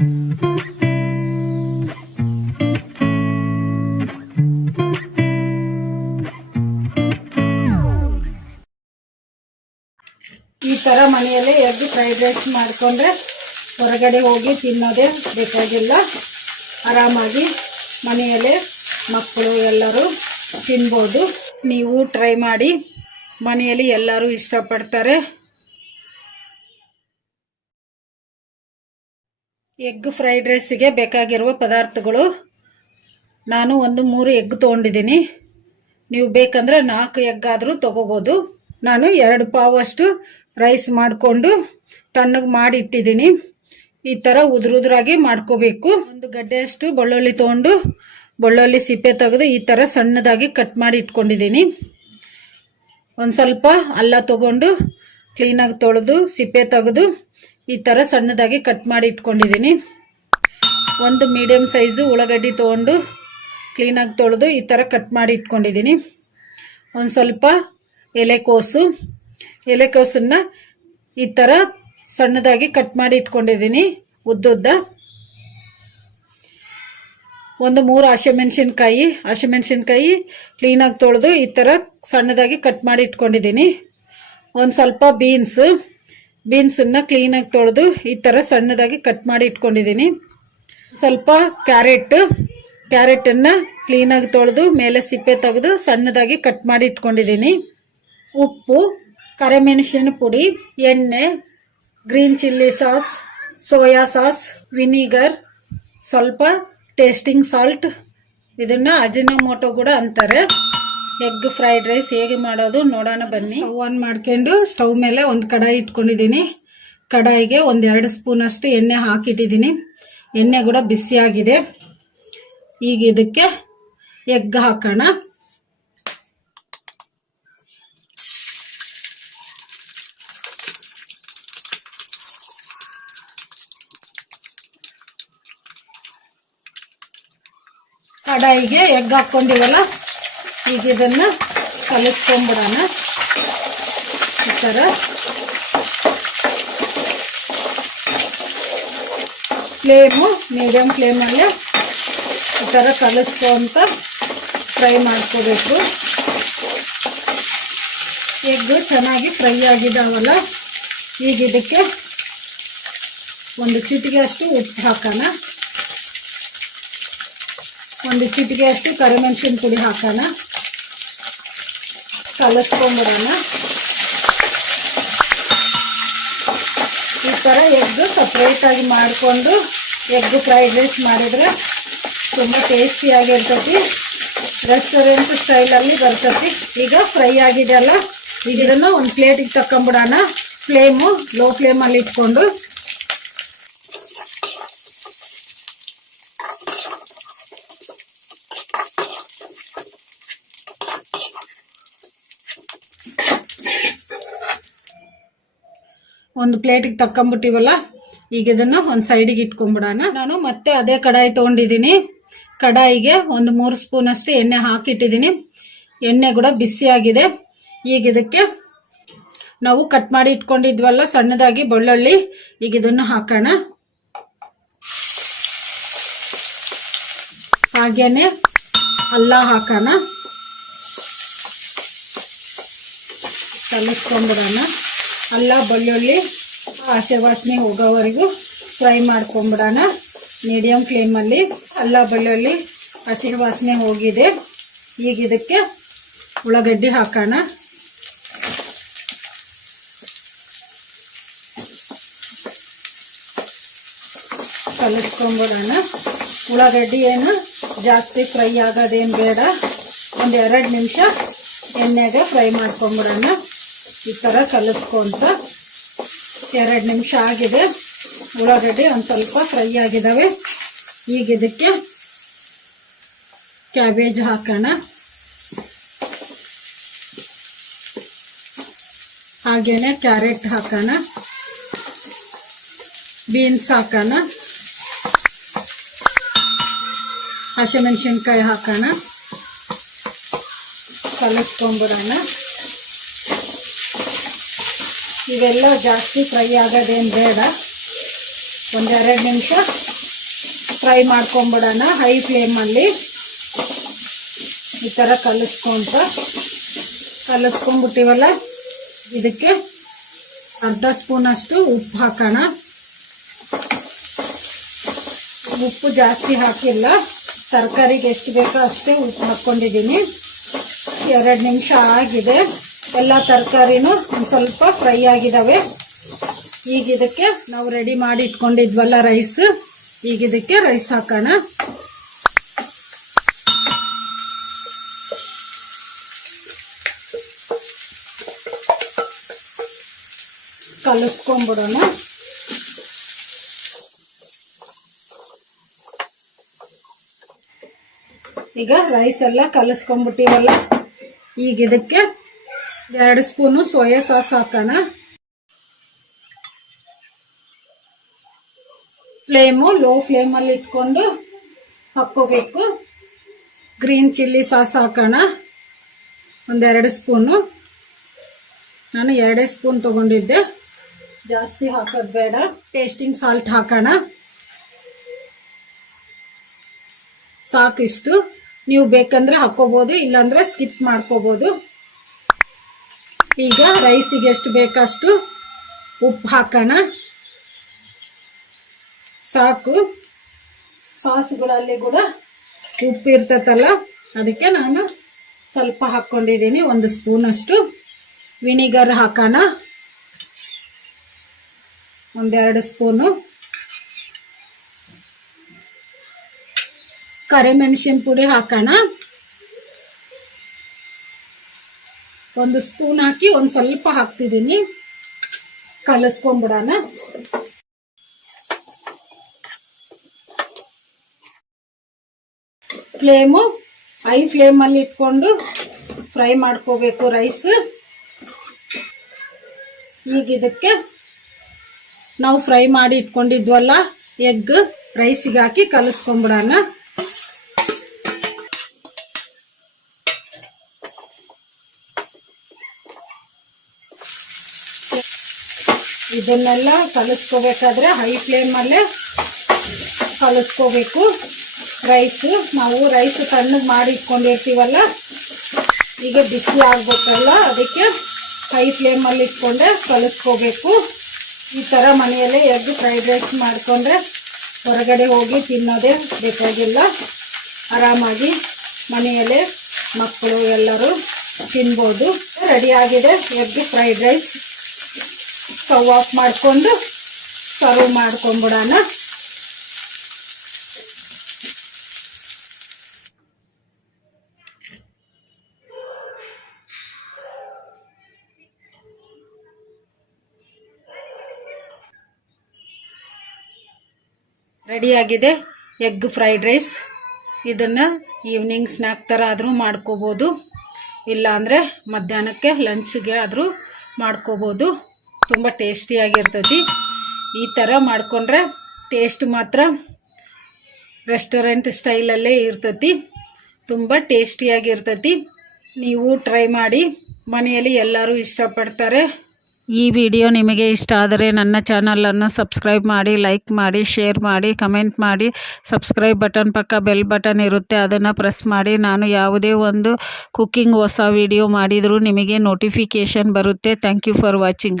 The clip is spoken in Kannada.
ಈ ಥರ ಮನೆಯಲ್ಲೇ ಎರಡು ಫ್ರೈಡ್ ರೈಸ್ ಮಾಡಿಕೊಂಡ್ರೆ ಹೊರಗಡೆ ಹೋಗಿ ತಿನ್ನೋದೇ ಬೇಕಾಗಿಲ್ಲ ಆರಾಮಾಗಿ ಮನೆಯಲ್ಲೇ ಮಕ್ಕಳು ಎಲ್ಲರೂ ತಿನ್ಬೋದು ನೀವು ಟ್ರೈ ಮಾಡಿ ಮನೆಯಲ್ಲಿ ಎಲ್ಲರೂ ಇಷ್ಟಪಡ್ತಾರೆ ಎಗ್ ಫ್ರೈಡ್ ರೈಸಿಗೆ ಬೇಕಾಗಿರುವ ಪದಾರ್ಥಗಳು ನಾನು ಒಂದು ಮೂರು ಎಗ್ ತೊಗೊಂಡಿದ್ದೀನಿ ನೀವು ಬೇಕಂದ್ರೆ ನಾಲ್ಕು ಎಗ್ ಆದರೂ ತೊಗೋಬೋದು ನಾನು ಎರಡು ಪಾವಷ್ಟು ರೈಸ್ ಮಾಡಿಕೊಂಡು ತಣ್ಣಗೆ ಮಾಡಿ ಇಟ್ಟಿದ್ದೀನಿ ಈ ಥರ ಉದುರುದ್ರಾಗಿ ಮಾಡ್ಕೋಬೇಕು ಒಂದು ಗಡ್ಡೆಯಷ್ಟು ಬೆಳ್ಳುಳ್ಳಿ ತೊಗೊಂಡು ಬೆಳ್ಳುಳ್ಳಿ ಸಿಪ್ಪೆ ತೆಗೆದು ಈ ಥರ ಸಣ್ಣದಾಗಿ ಕಟ್ ಮಾಡಿ ಇಟ್ಕೊಂಡಿದ್ದೀನಿ ಒಂದು ಸ್ವಲ್ಪ ಅಲ್ಲ ತೊಗೊಂಡು ಕ್ಲೀನಾಗಿ ತೊಳೆದು ಸಿಪ್ಪೆ ತೆಗೆದು ಈ ಥರ ಸಣ್ಣದಾಗಿ ಕಟ್ ಮಾಡಿ ಇಟ್ಕೊಂಡಿದ್ದೀನಿ ಒಂದು ಮೀಡಿಯಮ್ ಸೈಜು ಉಳ್ಳಾಗಡ್ಡಿ ತೊಗೊಂಡು ಕ್ಲೀನಾಗಿ ತೊಳೆದು ಈ ಥರ ಕಟ್ ಮಾಡಿ ಇಟ್ಕೊಂಡಿದ್ದೀನಿ ಒಂದು ಸ್ವಲ್ಪ ಎಲೆಕೋಸು ಎಲೆಕೋಸನ್ನು ಈ ಥರ ಸಣ್ಣದಾಗಿ ಕಟ್ ಮಾಡಿ ಇಟ್ಕೊಂಡಿದ್ದೀನಿ ಉದ್ದುದ್ದ ಒಂದು ಮೂರು ಹಸಿಮೆಣ್ಸಿನ್ಕಾಯಿ ಹಸಿಮೆಣ್ಸಿನ್ಕಾಯಿ ಕ್ಲೀನಾಗಿ ತೊಳೆದು ಈ ಥರ ಸಣ್ಣದಾಗಿ ಕಟ್ ಮಾಡಿ ಇಟ್ಕೊಂಡಿದ್ದೀನಿ ಒಂದು ಸ್ವಲ್ಪ ಬೀನ್ಸು ಬೀನ್ಸನ್ನು ಕ್ಲೀನಾಗಿ ತೊಳೆದು ಈ ಥರ ಸಣ್ಣದಾಗಿ ಕಟ್ ಮಾಡಿ ಇಟ್ಕೊಂಡಿದ್ದೀನಿ ಸ್ವಲ್ಪ ಕ್ಯಾರೆಟ್ ಕ್ಯಾರೆಟನ್ನು ಕ್ಲೀನಾಗಿ ತೊಳೆದು ಮೇಲೆ ಸಿಪ್ಪೆ ತೆಗೆದು ಸಣ್ಣದಾಗಿ ಕಟ್ ಮಾಡಿ ಇಟ್ಕೊಂಡಿದ್ದೀನಿ ಉಪ್ಪು ಕರಿಮೆಣಸಿನ ಪುಡಿ ಎಣ್ಣೆ green chilli sauce soya sauce vinegar ಸ್ವಲ್ಪ ಟೇಸ್ಟಿಂಗ್ ಸಾಲ್ಟ್ ಇದನ್ನು ಅಜಿನೋಮೋಟೋ ಕೂಡ ಅಂತಾರೆ ಎಗ್ ಫ್ರೈಡ್ ರೈಸ್ ಹೇಗೆ ಮಾಡೋದು ನೋಡೋಣ ಬನ್ನಿ ಸ್ಟವ್ ಆನ್ ಮಾಡ್ಕೊಂಡು ಸ್ಟವ್ ಮೇಲೆ ಒಂದು ಕಡಾಯಿ ಇಟ್ಕೊಂಡಿದ್ದೀನಿ ಕಡಾಯಿಗೆ ಒಂದೆರಡು ಅಷ್ಟು ಎಣ್ಣೆ ಹಾಕಿಟ್ಟಿದ್ದೀನಿ ಎಣ್ಣೆ ಕೂಡ ಬಿಸಿಯಾಗಿದೆ ಈಗ ಇದಕ್ಕೆ ಎಗ್ ಹಾಕೋಣ ಕಡಾಯಿಗೆ ಎಗ್ ಹಾಕ್ಕೊಂಡಿವಲ್ಲ ಈಗ ಇದನ್ನು ಕಲಿಸ್ಕೊಂಬಿಡೋಣ ಈ ಥರ ಫ್ಲೇಮು ಮೀಡಿಯಮ್ ಫ್ಲೇಮಲ್ಲಿ ಈ ಥರ ಕಲಿಸ್ಕೊಂತ ಫ್ರೈ ಮಾಡ್ಕೋಬೇಕು ಎಗ್ಗು ಚೆನ್ನಾಗಿ ಫ್ರೈ ಆಗಿದ್ದಾವಲ್ಲ ಈಗ ಇದಕ್ಕೆ ಒಂದು ಚಿಟಿಗೆ ಅಷ್ಟು ಉಪ್ಪು ಹಾಕೋಣ ಒಂದು ಚಿಟಿಗೆ ಅಷ್ಟು ಕರಿಮೆಣಸಿನ ಪುಡಿ ಹಾಕೋಣ ಕಲಸ್ಕೊಂಬಿಡೋಣ ಈ ಥರ ಎಗ್ಗು ಸಪ್ರೇಟಾಗಿ ಮಾಡಿಕೊಂಡು ಎಗ್ಗು ಫ್ರೈಡ್ ರೈಸ್ ಮಾಡಿದ್ರೆ ತುಂಬ ಟೇಸ್ಟಿಯಾಗಿರ್ತತಿ ರೆಸ್ಟೋರೆಂಟ್ ಸ್ಟೈಲಲ್ಲಿ ಬರ್ತತಿ ಈಗ ಫ್ರೈ ಆಗಿದೆ ಅಲ್ಲ ಇದನ್ನು ಒಂದು ಪ್ಲೇಟಿಗೆ ತಕ್ಕೊಂಬಿಡೋಣ ಫ್ಲೇಮು ಲೋ ಫ್ಲೇಮಲ್ಲಿ ಇಟ್ಕೊಂಡು ಒಂದು ಪ್ಲೇಟಿಗೆ ತಕ್ಕೊಂಬಿಟ್ಟಿವಲ್ಲ ಈಗ ಇದನ್ನು ಒಂದು ಸೈಡಿಗೆ ಇಟ್ಕೊಂಡ್ಬಿಡೋಣ ನಾನು ಮತ್ತೆ ಅದೇ ಕಡಾಯಿ ತೊಗೊಂಡಿದ್ದೀನಿ ಕಡಾಯಿಗೆ ಒಂದು ಮೂರು ಸ್ಪೂನ್ ಸ್ಪೂನಷ್ಟು ಎಣ್ಣೆ ಹಾಕಿಟ್ಟಿದ್ದೀನಿ ಎಣ್ಣೆ ಕೂಡ ಬಿಸಿಯಾಗಿದೆ ಈಗ ಇದಕ್ಕೆ ನಾವು ಕಟ್ ಮಾಡಿ ಇಟ್ಕೊಂಡಿದ್ವಲ್ಲ ಸಣ್ಣದಾಗಿ ಬೆಳ್ಳುಳ್ಳಿ ಈಗ ಇದನ್ನು ಹಾಕೋಣ ಹಾಗೇನೆ ಅಲ್ಲ ಹಾಕೋಣ ಕಲಿಸ್ಕೊಂಡ್ಬಿಡೋಣ ಅಲ್ಲ ಬೆಳ್ಳುಳ್ಳಿ ಹಸಿ ವಾಸನೆ ಹೋಗೋವರೆಗೂ ಫ್ರೈ ಮಾಡ್ಕೊಂಬಿಡೋಣ ಮೀಡಿಯಮ್ ಫ್ಲೇಮಲ್ಲಿ ಅಲ್ಲ ಬೆಳ್ಳುಳ್ಳಿ ಹಸಿರು ವಾಸನೆ ಹೋಗಿದೆ ಈಗ ಇದಕ್ಕೆ ಉಳ್ಳಾಗಡ್ಡಿ ಹಾಕೋಣ ಕಲಿಸ್ಕೊಂಬಿಡೋಣ ಉಳ್ಳಾಗಡ್ಡಿ ಏನು ಜಾಸ್ತಿ ಫ್ರೈ ಆಗೋದೇನು ಬೇಡ ಒಂದು ಎರಡು ನಿಮಿಷ ಎಣ್ಣೆಗೆ ಫ್ರೈ ಮಾಡ್ಕೊಂಬಿಡೋಣ ಈ ಥರ ಕಲಿಸ್ಕೊಂತ ಎರಡು ನಿಮಿಷ ಆಗಿದೆ ಉಳ್ಳಾಗಡ್ಡಿ ಒಂದು ಸ್ವಲ್ಪ ಫ್ರೈ ಆಗಿದ್ದಾವೆ ಈಗ ಇದಕ್ಕೆ ಕ್ಯಾಬೇಜ್ ಹಾಕೋಣ ಹಾಗೇನೆ ಕ್ಯಾರೆಟ್ ಹಾಕೋಣ ಬೀನ್ಸ್ ಹಾಕೋಣ ಹಸಿಮೆಣಸಿನ್ಕಾಯಿ ಹಾಕೋಣ ಕಲಿಸ್ಕೊಂಬಿಡೋಣ ಇವೆಲ್ಲ ಜಾಸ್ತಿ ಫ್ರೈ ಆಗೋದೇನು ಬೇಡ ಒಂದೆರಡು ನಿಮಿಷ ಫ್ರೈ ಮಾಡ್ಕೊಂಬಿಡೋಣ ಹೈ ಫ್ಲೇಮಲ್ಲಿ ಈ ಥರ ಕಲಿಸ್ಕೊಂತ ಕಲಿಸ್ಕೊಂಬಿಟ್ಟಿವಲ್ಲ ಇದಕ್ಕೆ ಅರ್ಧ ಸ್ಪೂನಷ್ಟು ಉಪ್ಪು ಹಾಕೋಣ ಉಪ್ಪು ಜಾಸ್ತಿ ಹಾಕಿಲ್ಲ ತರಕಾರಿಗೆ ಎಷ್ಟು ಬೇಕೋ ಅಷ್ಟೇ ಉಪ್ಪು ಹಾಕ್ಕೊಂಡಿದ್ದೀನಿ ಎರಡು ನಿಮಿಷ ಆಗಿದೆ ಎಲ್ಲ ತರಕಾರಿನೂ ಒಂದು ಸ್ವಲ್ಪ ಫ್ರೈ ಆಗಿದ್ದಾವೆ ಈಗ ಇದಕ್ಕೆ ನಾವು ರೆಡಿ ಮಾಡಿ ಇಟ್ಕೊಂಡಿದ್ವಲ್ಲ ರೈಸ್ ಈಗ ಇದಕ್ಕೆ ರೈಸ್ ಹಾಕೋಣ ಕಲಸ್ಕೊಂಬಿಡೋಣ ಈಗ ರೈಸ್ ಎಲ್ಲ ಕಲಸ್ಕೊಂಡ್ಬಿಟ್ಟಿವಲ್ಲ ಈಗ ಇದಕ್ಕೆ ಎರಡು ಸ್ಪೂನು ಸೋಯಾ ಸಾಸ್ ಹಾಕೋಣ ಫ್ಲೇಮು ಲೋ ಫ್ಲೇಮಲ್ಲಿ ಇಟ್ಕೊಂಡು ಹಾಕ್ಕೋಬೇಕು ಗ್ರೀನ್ ಚಿಲ್ಲಿ ಸಾಸ್ ಹಾಕೋಣ ಒಂದೆರಡು ಸ್ಪೂನು ನಾನು ಎರಡೇ ಸ್ಪೂನ್ ತೊಗೊಂಡಿದ್ದೆ ಜಾಸ್ತಿ ಹಾಕೋದು ಬೇಡ ಟೇಸ್ಟಿಂಗ್ ಸಾಲ್ಟ್ ಹಾಕೋಣ ಸಾಕಿಷ್ಟು ನೀವು ಬೇಕಂದ್ರೆ ಹಾಕ್ಕೋಬೋದು ಇಲ್ಲಾಂದರೆ ಸ್ಕಿಪ್ ಮಾಡ್ಕೋಬೋದು ಈಗ ರೈಸಿಗೆ ಎಷ್ಟು ಬೇಕಷ್ಟು ಉಪ್ಪು ಹಾಕೋಣ ಸಾಕು ಸಾಸ್ಗಳಲ್ಲಿ ಕೂಡ ಉಪ್ಪು ಇರ್ತೈತಲ್ಲ ಅದಕ್ಕೆ ನಾನು ಸ್ವಲ್ಪ ಹಾಕ್ಕೊಂಡಿದ್ದೀನಿ ಒಂದು ಸ್ಪೂನಷ್ಟು ವಿನಿಗರ್ ಹಾಕೋಣ ಒಂದೆರಡು ಸ್ಪೂನು ಕರಿಮೆಣಸಿನ ಪುಡಿ ಹಾಕೋಣ ಒಂದು ಸ್ಪೂನ್ ಹಾಕಿ ಒಂದು ಸ್ವಲ್ಪ ಹಾಕ್ತಿದ್ದೀನಿ ಕಲಸ್ಕೊಂಡ್ಬಿಡೋಣ ಫ್ಲೇಮು ಐ ಫ್ಲೇಮಲ್ಲಿ ಇಟ್ಕೊಂಡು ಫ್ರೈ ಮಾಡ್ಕೋಬೇಕು ರೈಸ್ ಈಗ ಇದಕ್ಕೆ ನಾವು ಫ್ರೈ ಮಾಡಿ ಇಟ್ಕೊಂಡಿದ್ವಲ್ಲ ಎಗ್ ರೈಸಿಗೆ ಹಾಕಿ ಕಲಸ್ಕೊಂಬಿಡೋಣ ಇದನ್ನೆಲ್ಲ ಕಲಿಸ್ಕೋಬೇಕಾದ್ರೆ ಹೈ ಫ್ಲೇಮಲ್ಲೇ ಕಲಿಸ್ಕೋಬೇಕು ರೈಸು ನಾವು ರೈಸ್ ತಣ್ಣಗೆ ಮಾಡಿ ಇಟ್ಕೊಂಡಿರ್ತೀವಲ್ಲ ಈಗ ಬಿಸಿ ಆಗ್ಬೇಕಲ್ಲ ಅದಕ್ಕೆ ಹೈ ಫ್ಲೇಮಲ್ಲಿ ಇಟ್ಕೊಂಡೆ ಕಲಿಸ್ಕೋಬೇಕು ಈ ಥರ ಮನೆಯಲ್ಲೇ ಎಗ್ ಫ್ರೈಡ್ ರೈಸ್ ಮಾಡಿಕೊಂಡ್ರೆ ಹೊರಗಡೆ ಹೋಗಿ ತಿನ್ನೋದೇ ಬೇಕಾಗಿಲ್ಲ ಆರಾಮಾಗಿ ಮನೆಯಲ್ಲೇ ಮಕ್ಕಳು ಎಲ್ಲರೂ ತಿನ್ಬೋದು ರೆಡಿಯಾಗಿದೆ egg fried rice stove off ಮಾಡಿಕೊಂಡು ಸರ್ವ್ ರೆಡಿ ರೆಡಿಯಾಗಿದೆ ಎಗ್ ಫ್ರೈಡ್ ರೈಸ್ ಇದನ್ನು ಈವ್ನಿಂಗ್ ಸ್ನ್ಯಾಕ್ ಥರ ಆದರೂ ಮಾಡ್ಕೋಬೋದು ಇಲ್ಲಾಂದ್ರೆ ಮಧ್ಯಾಹ್ನಕ್ಕೆ ಲಂಚ್ಗೆ ಆದರೂ ಮಾಡ್ಕೋಬೋದು ತುಂಬ ಟೇಸ್ಟಿಯಾಗಿರ್ತೈತಿ ಈ ಥರ ಮಾಡಿಕೊಂಡ್ರೆ ಟೇಸ್ಟ್ ಮಾತ್ರ ರೆಸ್ಟೋರೆಂಟ್ ಸ್ಟೈಲಲ್ಲೇ ಇರ್ತೈತಿ ತುಂಬ ಟೇಸ್ಟಿಯಾಗಿರ್ತೈತಿ ನೀವು ಟ್ರೈ ಮಾಡಿ ಮನೆಯಲ್ಲಿ ಎಲ್ಲರೂ ಇಷ್ಟಪಡ್ತಾರೆ ಈ ವಿಡಿಯೋ ನಿಮಗೆ ಇಷ್ಟ ಆದರೆ ನನ್ನ ಚಾನಲನ್ನು ಸಬ್ಸ್ಕ್ರೈಬ್ ಮಾಡಿ ಲೈಕ್ ಮಾಡಿ ಶೇರ್ ಮಾಡಿ ಕಮೆಂಟ್ ಮಾಡಿ ಸಬ್ಸ್ಕ್ರೈಬ್ ಬಟನ್ ಪಕ್ಕ ಬೆಲ್ ಬಟನ್ ಇರುತ್ತೆ ಅದನ್ನು ಪ್ರೆಸ್ ಮಾಡಿ ನಾನು ಯಾವುದೇ ಒಂದು ಕುಕ್ಕಿಂಗ್ ಹೊಸ ವಿಡಿಯೋ ಮಾಡಿದರೂ ನಿಮಗೆ ನೋಟಿಫಿಕೇಷನ್ ಬರುತ್ತೆ ಥ್ಯಾಂಕ್ ಯು ಫಾರ್ ವಾಚಿಂಗ್